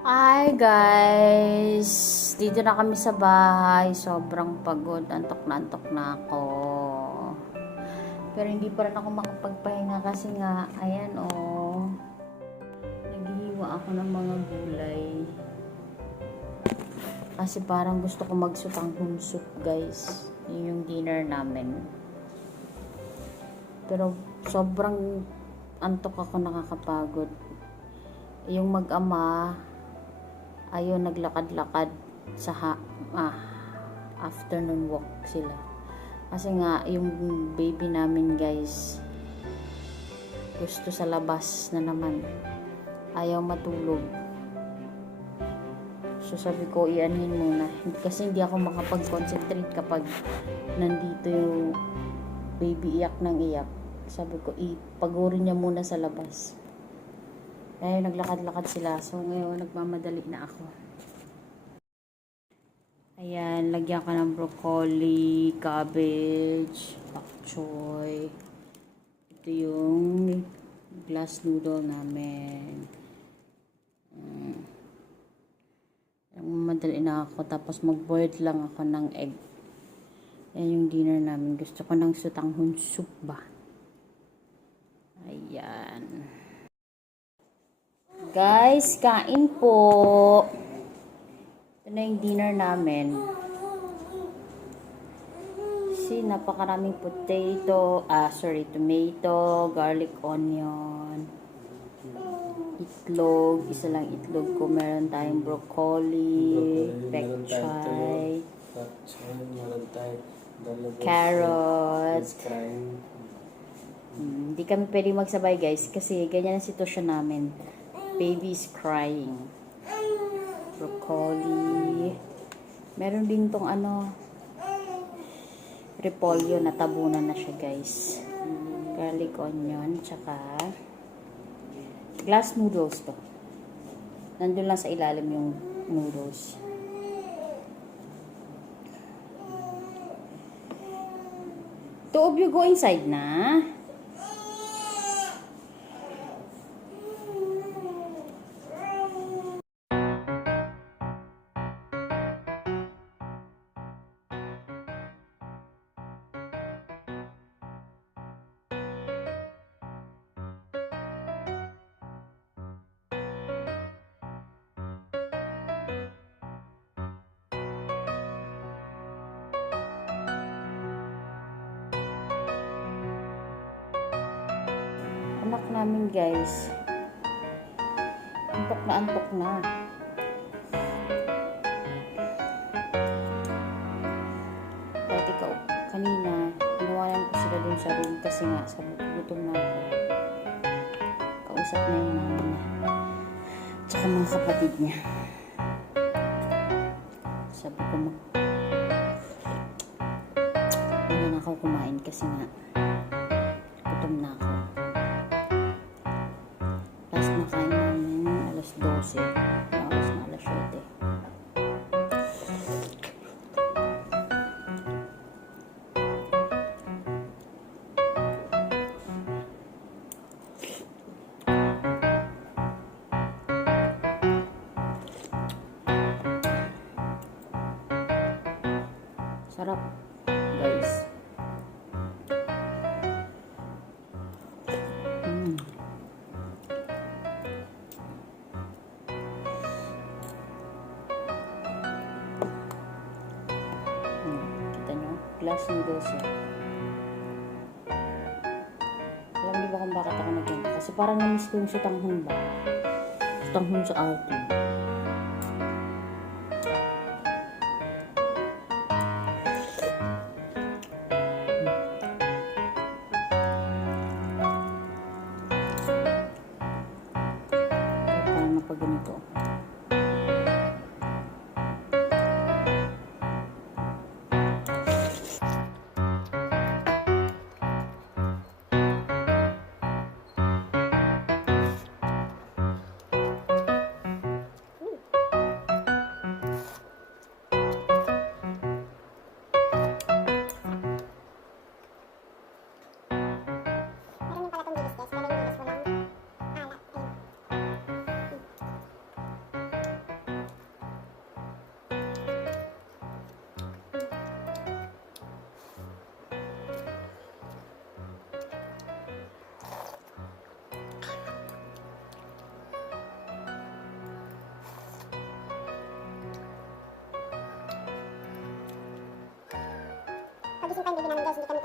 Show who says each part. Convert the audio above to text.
Speaker 1: Hi guys! Dito na kami sa bahay. Sobrang pagod. Antok na antok na ako. Pero hindi pa rin ako makapagpahinga kasi nga, ayan oh. Naghihiwa ako ng mga gulay. Kasi parang gusto ko magsutang soup guys. Yun yung dinner namin. Pero sobrang antok ako nakakapagod. Yung mag-ama, ayun naglakad-lakad sa ha, ah, afternoon walk sila. Kasi nga, yung baby namin guys, gusto sa labas na naman. Ayaw matulog. So sabi ko, ianhin muna. Kasi hindi ako makapag-concentrate kapag nandito yung baby iyak ng iyak. Sabi ko, ipagurin niya muna sa labas. Kaya naglakad-lakad sila. So ngayon, nagmamadali na ako. Ayan, lagyan ka ng broccoli, cabbage, pak choy. Ito yung glass noodle namin. Mm. Madali na ako. Tapos mag-boil lang ako ng egg. Yan yung dinner namin. Gusto ko ng sutanghon soup ba? Ayan. Guys, kain po. Ito na yung dinner namin. Si napakaraming potato, ah sorry, tomato, garlic onion, itlog, isa lang itlog ko. Meron tayong broccoli,
Speaker 2: Meron tayo dalawang
Speaker 1: carrots. Hmm, Hindi kami pwede magsabay guys kasi ganyan ang sitwasyon namin. Baby is crying. Broccoli. Meron din tong ano, repolyo na tabunan na siya guys. Garlic onion, tsaka glass noodles to. Nandun lang sa ilalim yung noodles. Of you go inside na. Namin guys. Antok na antok na. Kahit ikaw, kanina, inawalan ko sila dun sa room kasi nga, ko, gutom na ako. Kausap na yung mama niya. Tsaka mga kapatid niya. Sabi ko, mag... Ako kumain kasi nga, gutom na ako. Sarap, guys. Mm. Hmm, kita nyo? Glass noodles yan. Alam niyo ba kung bakit ako nagganto? Kasi parang namiss ko yung sutanghon ba? Sutanghon sa outing.
Speaker 3: Magising pa yung baby namin guys, hindi